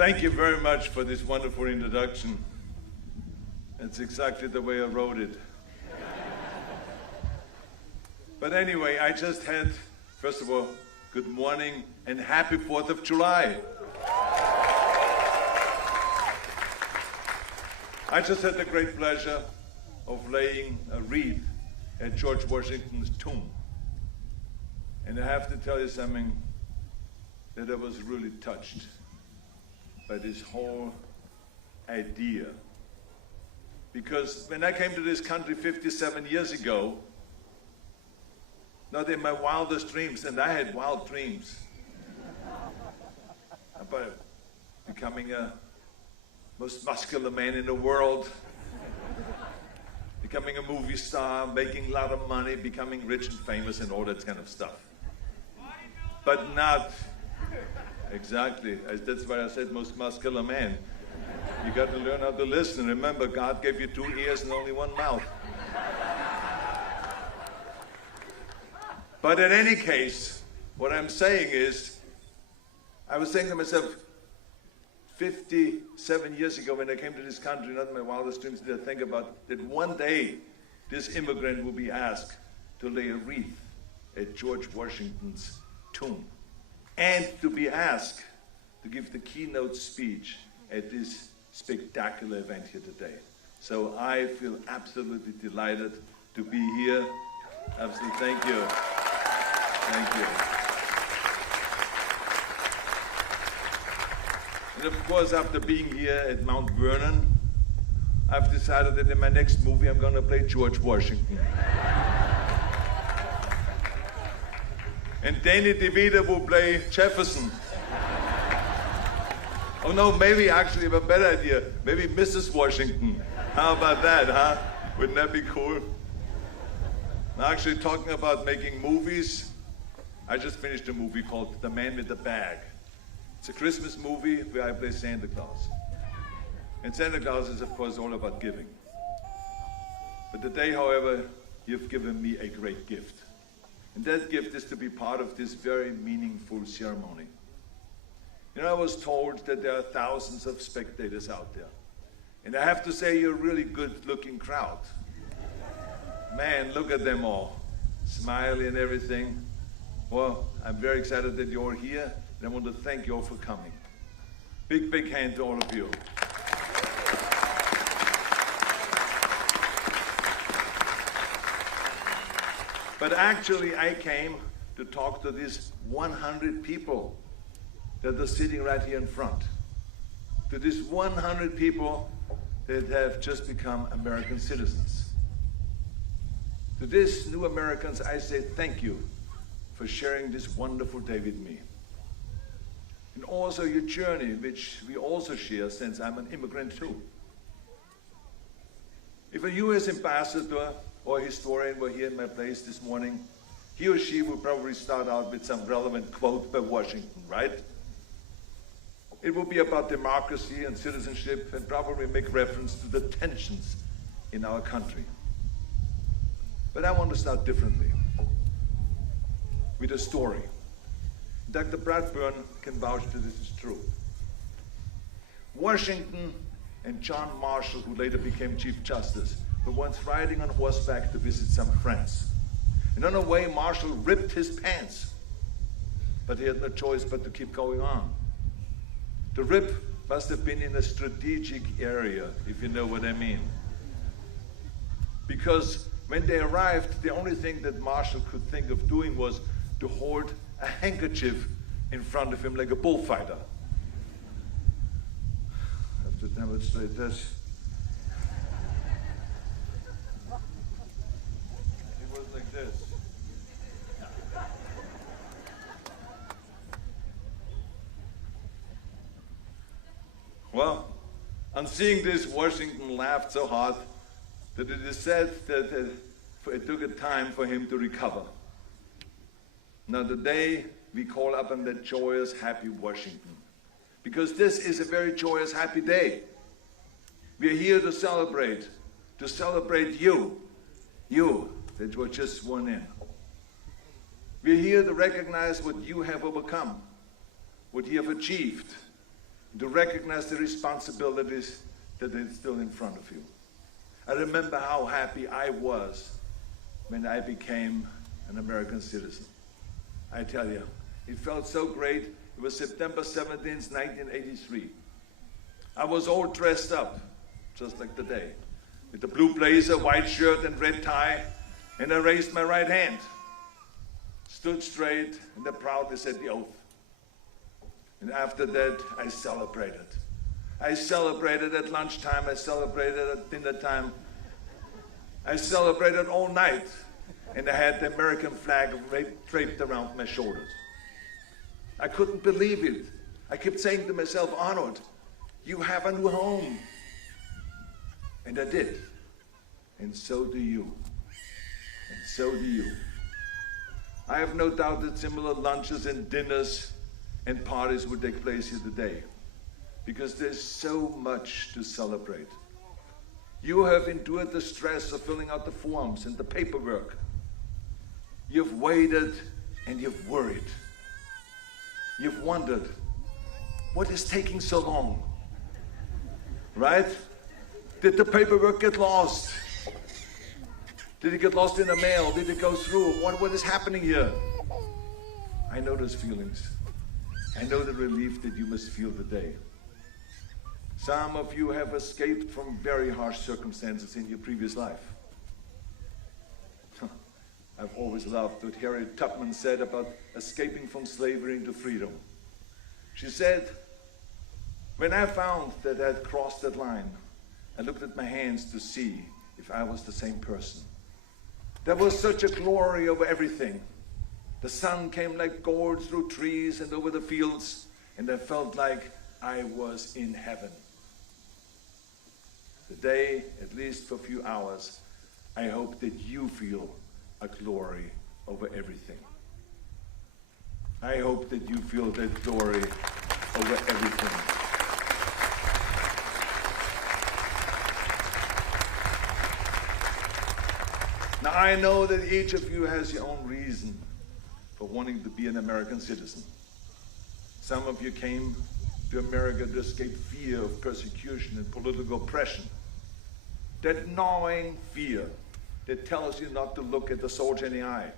Thank you very much for this wonderful introduction. It's exactly the way I wrote it. But anyway, I just had, first of all, good morning and happy 4th of July. I just had the great pleasure of laying a wreath at George Washington's tomb. And I have to tell you something, that I was really touched by this whole idea. Because when I came to this country 57 years ago, not in my wildest dreams, and I had wild dreams about becoming a most muscular man in the world, becoming a movie star, making a lot of money, becoming rich and famous and all that kind of stuff. But not, exactly, that's why I said most muscular man. You got to learn how to listen. Remember, God gave you 2 ears and only 1 mouth. But in any case, what I'm saying is, I was saying to myself, 57 years ago when I came to this country, not in my wildest dreams did I think about that one day this immigrant will be asked to lay a wreath at George Washington's tomb and to be asked to give the keynote speech at this spectacular event here today. So I feel absolutely delighted to be here. Absolutely, thank you. Thank you. And of course, after being here at Mount Vernon, I've decided that in my next movie I'm going to play George Washington. And Danny DeVito will play Jefferson. Oh no, maybe actually I have a better idea. Maybe Mrs. Washington. How about that, huh? Wouldn't that be cool? Now, actually, talking about making movies, I just finished a movie called The Man with the Bag. It's a Christmas movie where I play Santa Claus. And Santa Claus is, of course, all about giving. But today, however, you've given me a great gift. And that gift is to be part of this very meaningful ceremony. You know, I was told that there are thousands of spectators out there. And I have to say, you're a really good-looking crowd. Man, look at them all, smiley and everything. Well, I'm very excited that you're here, and I want to thank you all for coming. Big, big hand to all of you. But actually, I came to talk to these 100 people that are sitting right here in front. To these 100 people that have just become American citizens. To these new Americans, I say thank you for sharing this wonderful day with me. And also your journey, which we also share since I'm an immigrant too. If a US ambassador or historian were here in my place this morning, he or she would probably start out with some relevant quote by Washington, right? It will be about democracy and citizenship and probably make reference to the tensions in our country. But I want to start differently, with a story. Dr. Bradburn can vouch that this is true. Washington and John Marshall, who later became Chief Justice, were once riding on horseback to visit some friends. And on the way, Marshall ripped his pants, but he had no choice but to keep going on. The rip must have been in a strategic area, if you know what I mean. Because when they arrived, the only thing that Marshall could think of doing was to hold a handkerchief in front of him like a bullfighter. I have to demonstrate this. It was like this. Well, on seeing this, Washington laughed so hard that it is said that it took a time for him to recover. Now today, we call upon that joyous, happy Washington, because this is a very joyous, happy day. We are here to celebrate you that were just sworn in. We're here to recognize what you have overcome, what you have achieved, to recognize the responsibilities that are still in front of you. I remember how happy I was when I became an American citizen. I tell you, it felt so great. It was September 17th, 1983. I was all dressed up, just like today, with the blue blazer, white shirt, and red tie, and I raised my right hand, stood straight, and I proudly said the oath. And after that, I celebrated. I celebrated at lunchtime, I celebrated at dinner time, I celebrated all night, and I had the American flag draped around my shoulders. I couldn't believe it. I kept saying to myself, Arnold, you have a new home. And I did. And so do you. And so do you. I have no doubt that similar lunches and dinners and parties would take place here today, because there's so much to celebrate. You have endured the stress of filling out the forms and the paperwork. You've waited and you've worried. You've wondered, what is taking so long? Right? Did the paperwork get lost? Did it get lost in the mail? Did it go through? What is happening here? I know those feelings. I know the relief that you must feel today. Some of you have escaped from very harsh circumstances in your previous life. I've always loved what Harriet Tubman said about escaping from slavery into freedom. She said, when I found that I'd crossed that line, I looked at my hands to see if I was the same person. There was such a glory over everything. The sun came like gold through trees and over the fields, and I felt like I was in heaven. Today, at least for a few hours, I hope that you feel a glory over everything. I hope that you feel that glory over everything. Now, I know that each of you has your own reason for wanting to be an American citizen. Some of you came to America to escape fear of persecution and political oppression. That gnawing fear that tells you not to look at the soldier in the eye.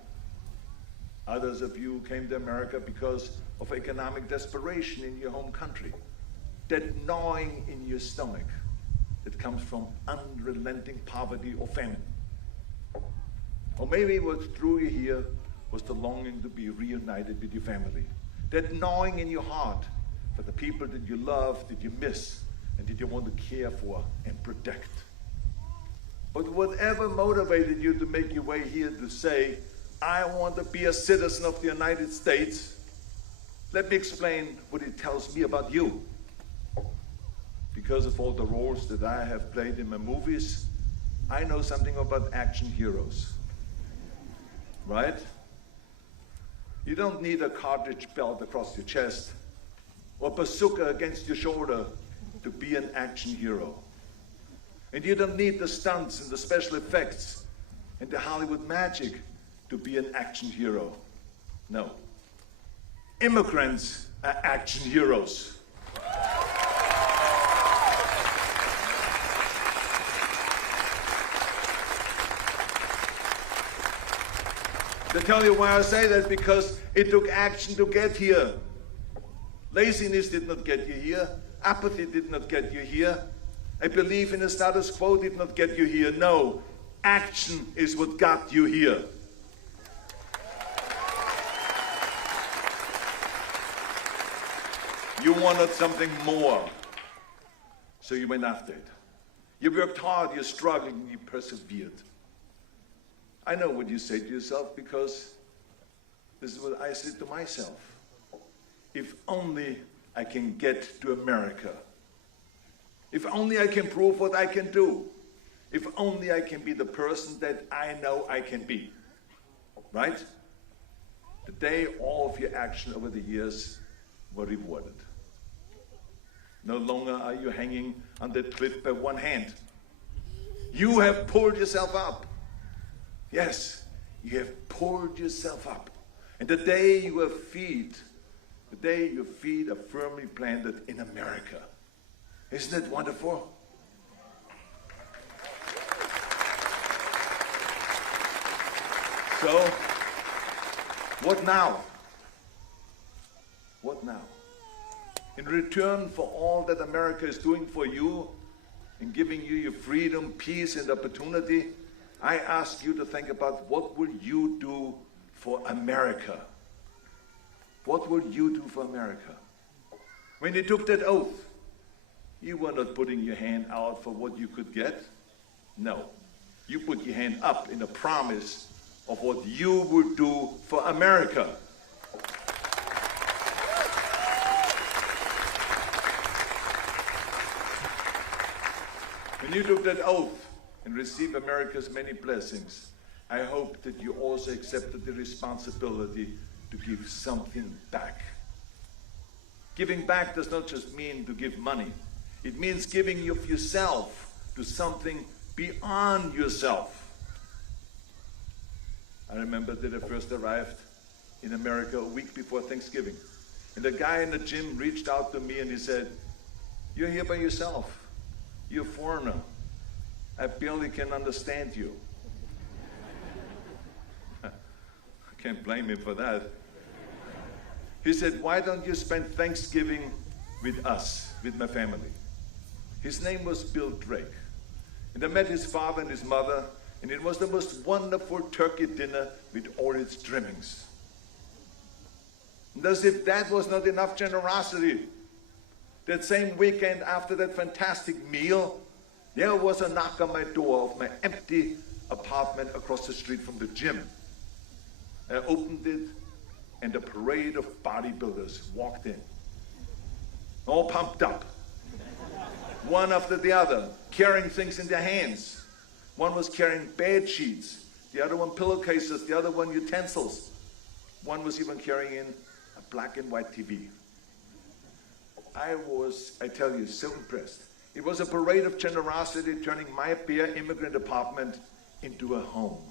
Others of you came to America because of economic desperation in your home country. That gnawing in your stomach that comes from unrelenting poverty or famine. Or maybe what drew you here was the longing to be reunited with your family. That gnawing in your heart for the people that you love, that you miss, and that you want to care for and protect. But whatever motivated you to make your way here to say, I want to be a citizen of the United States, let me explain what it tells me about you. Because of all the roles that I have played in my movies, I know something about action heroes. Right? You don't need a cartridge belt across your chest or a bazooka against your shoulder to be an action hero. And you don't need the stunts and the special effects and the Hollywood magic to be an action hero. No. Immigrants are action heroes. To tell you why I say that, because it took action to get here. Laziness did not get you here. Apathy did not get you here. A belief in the status quo did not get you here. No, action is what got you here. You wanted something more, so you went after it. You worked hard, you struggled, and you persevered. I know what you say to yourself, because this is what I said to myself. If only I can get to America. If only I can prove what I can do. If only I can be the person that I know I can be. Right? Today, all of your action over the years were rewarded. No longer are you hanging on that cliff by one hand. You have pulled yourself up. Yes, you have pulled yourself up. And the day you have feet Today your feet are firmly planted in America. Isn't it wonderful? So, what now? What now? In return for all that America is doing for you, in giving you your freedom, peace, and opportunity, I ask you to think about what will you do for America? What will you do for America? When you took that oath, you were not putting your hand out for what you could get. No, you put your hand up in a promise of what you would do for America. When you took that oath and received America's many blessings, I hope that you also accepted the responsibility to give something back. Giving back does not just mean to give money. It means giving of yourself to something beyond yourself. I remember that I first arrived in America a week before Thanksgiving. And the guy in the gym reached out to me and he said, "You're here by yourself. You're a foreigner. I barely can understand you." I can't blame him for that. He said, "Why don't you spend Thanksgiving with us, with my family?" His name was Bill Drake. And I met his father and his mother, and it was the most wonderful turkey dinner with all its trimmings. And as if that was not enough generosity, that same weekend after that fantastic meal, there was a knock on my door of my empty apartment across the street from the gym. I opened it, and a parade of bodybuilders walked in, all pumped up, one after the other, carrying things in their hands. One was carrying bed sheets, the other one pillowcases, the other one utensils. One was even carrying in a black and white TV. I was, I tell you, so impressed. It was a parade of generosity, turning my bare immigrant apartment into a home.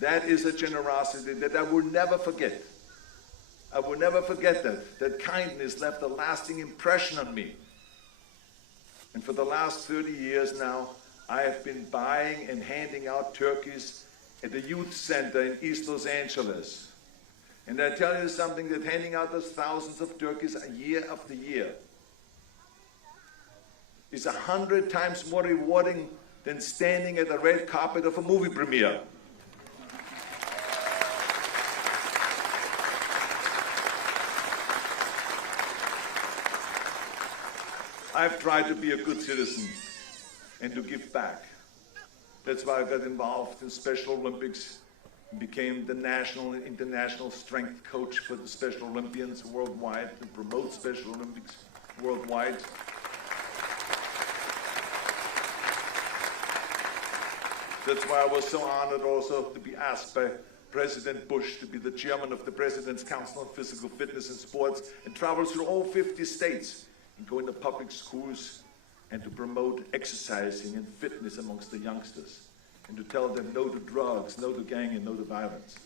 That is a generosity that I will never forget. I will never forget that. That kindness left a lasting impression on me. And for the last 30 years now, I have been buying and handing out turkeys at the youth center in East Los Angeles. And I tell you something, that handing out those thousands of turkeys year after year is 100 times more rewarding than standing at the red carpet of a movie premiere. I've tried to be a good citizen and to give back. That's why I got involved in Special Olympics and became the national and international strength coach for the Special Olympians worldwide and promote Special Olympics worldwide. That's why I was so honored also to be asked by President Bush to be the chairman of the President's Council on Physical Fitness and Sports and travel through all 50 states and go into public schools and to promote exercising and fitness amongst the youngsters and to tell them no to drugs, no to gang, and no to violence.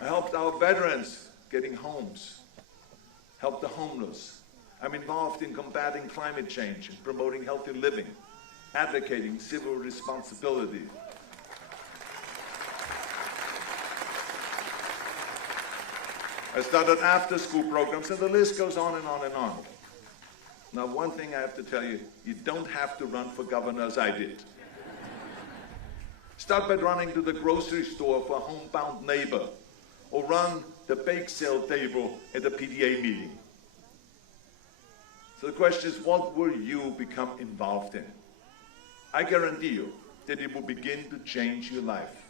I helped our veterans getting homes, helped the homeless. I'm involved in combating climate change and promoting healthy living, advocating civil responsibility. I started after-school programs, and the list goes on and on and on. Now, one thing I have to tell you, you don't have to run for governor as I did. Start by running to the grocery store for a homebound neighbor, or run the bake sale table at a PTA meeting. So the question is, what will you become involved in? I guarantee you that it will begin to change your life.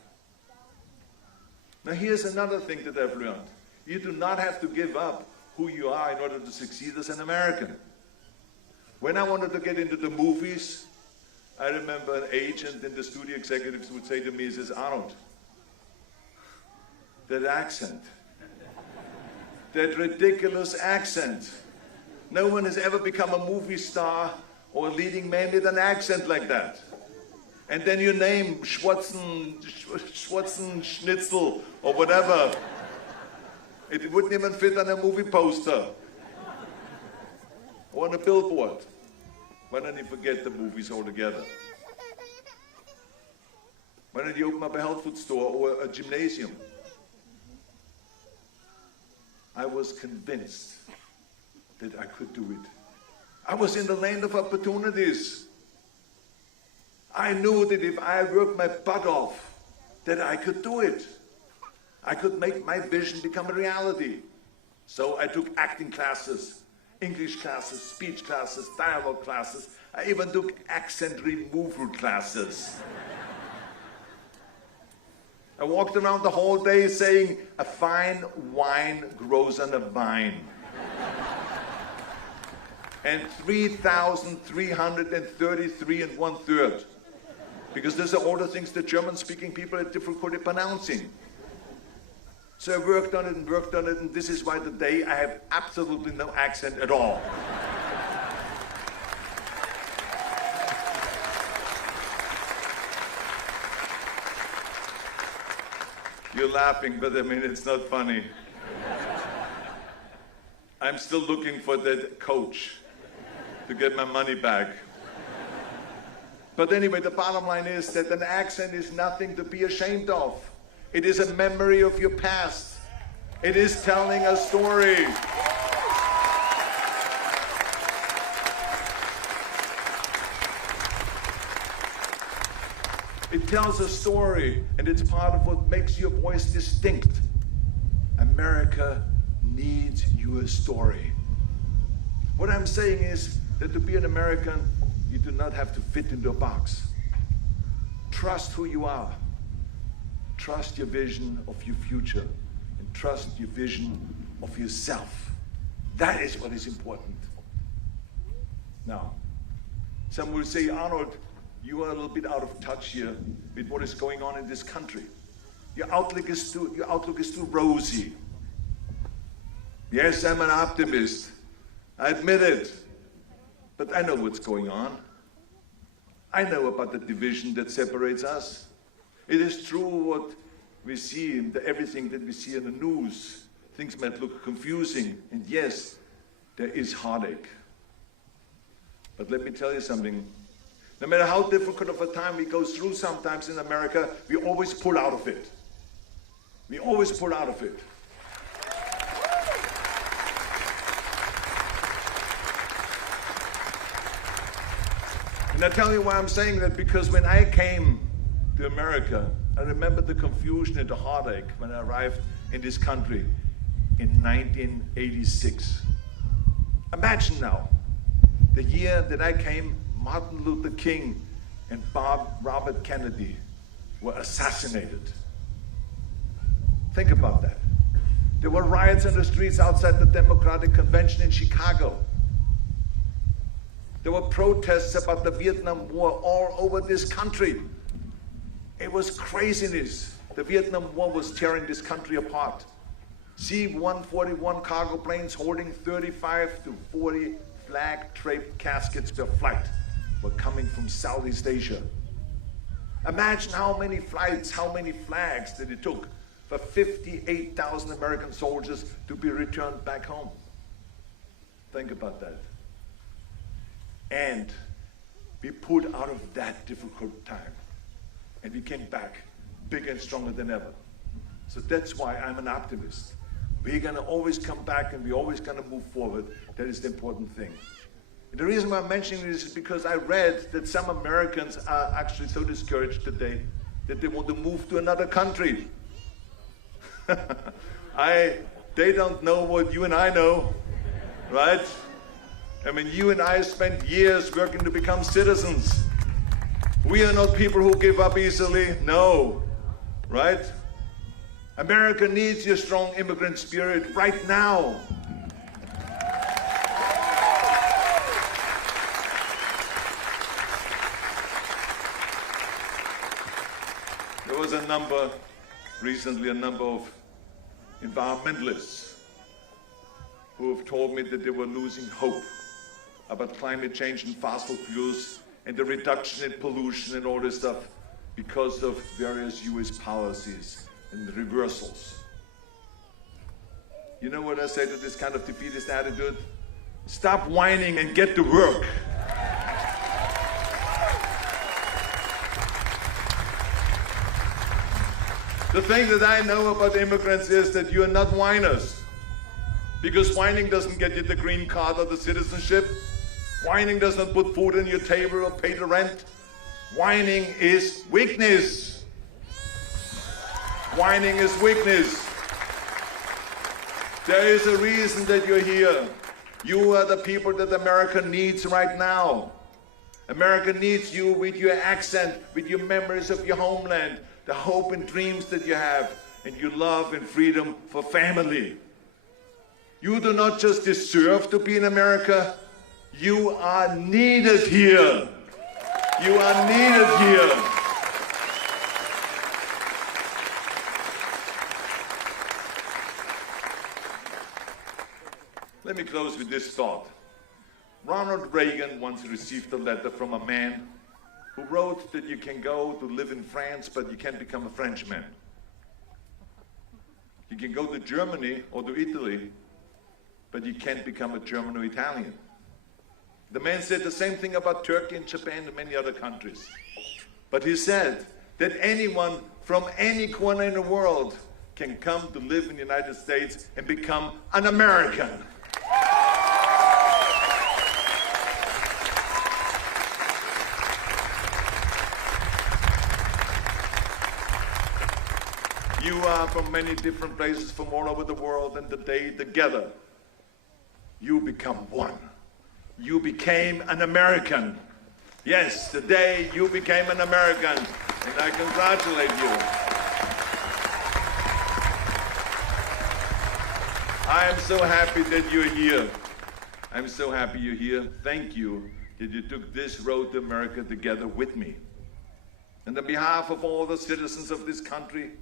Now, here's another thing that I've learned. You do not have to give up who you are in order to succeed as an American. When I wanted to get into the movies, I remember an agent and the studio executives would say to me, he says, "Arnold, that accent, that ridiculous accent. No one has ever become a movie star or a leading man with an accent like that." And then you name Schwarzen Schnitzel or whatever. It wouldn't even fit on a movie poster or on a billboard. Why don't you forget the movies altogether? Why don't you open up a health food store or a gymnasium? I was convinced that I could do it. I was in the land of opportunities. I knew that if I worked my butt off, that I could do it. I could make my vision become a reality. So I took acting classes, English classes, speech classes, dialogue classes. I even took accent removal classes. I walked around the whole day saying, a fine wine grows on a vine. And 3,333 and 1/3. Because those are all the things that German-speaking people have difficulty pronouncing. So I worked on it, and this is why today I have absolutely no accent at all. You're laughing, but I mean, it's not funny. I'm still looking for that coach to get my money back. But anyway, the bottom line is that an accent is nothing to be ashamed of. It is a memory of your past. It is telling a story. It tells a story, and it's part of what makes your voice distinct. America needs your story. What I'm saying is that to be an American, you do not have to fit into a box. Trust who you are. Trust your vision of your future, and trust your vision of yourself. That is what is important. Now, some will say, Arnold, you are a little bit out of touch here with what is going on in this country. Your outlook is too rosy. Yes, I'm an optimist. I admit it. But I know what's going on. I know about the division that separates us. It is true what we see in everything that we see in the news. Things might look confusing, and yes, there is heartache. But let me tell you something. No matter how difficult of a time we go through sometimes in America, we always pull out of it. We always pull out of it. And I tell you why I'm saying that, because when I came to America, I remember the confusion and the heartache when I arrived in this country in 1986. Imagine now, the year that I came, Martin Luther King and Robert Kennedy were assassinated. Think about that. There were riots in the streets outside the Democratic Convention in Chicago. There were protests about the Vietnam War all over this country. It was craziness. The Vietnam War was tearing this country apart. C-141 cargo planes holding 35 to 40 flag-draped caskets per flight were coming from Southeast Asia. Imagine how many flights, how many flags that it took for 58,000 American soldiers to be returned back home. Think about that. And we pulled out of that difficult time. And we came back bigger and stronger than ever. So that's why I'm an optimist. We're gonna always come back, and we're always gonna move forward. That is the important thing. And the reason why I'm mentioning this is because I read that some Americans are actually so discouraged today that they want to move to another country. They don't know what you and I know, right? I mean, you and I spent years working to become citizens. We are not people who give up easily, no, right? America needs your strong immigrant spirit right now. There was recently a number of environmentalists who have told me that they were losing hope about climate change and fossil fuels and the reduction in pollution and all this stuff because of various US policies and reversals. You know what I say to this kind of defeatist attitude? Stop whining and get to work. The thing that I know about immigrants is that you are not whiners. Because whining doesn't get you the green card or the citizenship. Whining does not put food on your table or pay the rent. Whining is weakness. Whining is weakness. There is a reason that you're here. You are the people that America needs right now. America needs you with your accent, with your memories of your homeland, the hope and dreams that you have, and your love and freedom for family. You do not just deserve to be in America, you are needed here. You are needed here. Let me close with this thought. Ronald Reagan once received a letter from a man who wrote that you can go to live in France, but you can't become a Frenchman. You can go to Germany or to Italy, but you can't become a German or Italian. The man said the same thing about Turkey and Japan and many other countries. But he said that anyone from any corner in the world can come to live in the United States and become an American. You are from many different places from all over the world, and today together you become one. You became an American. Yes, today you became an American, and I congratulate you. I am so happy that you're here. I'm so happy you're here. Thank you that you took this road to America together with me. And on behalf of all the citizens of this country,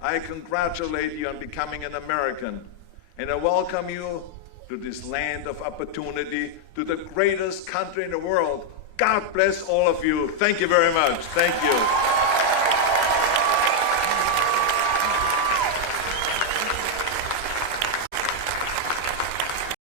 I congratulate you on becoming an American, and I welcome you to this land of opportunity, to the greatest country in the world. God bless all of you. Thank you very much. Thank you.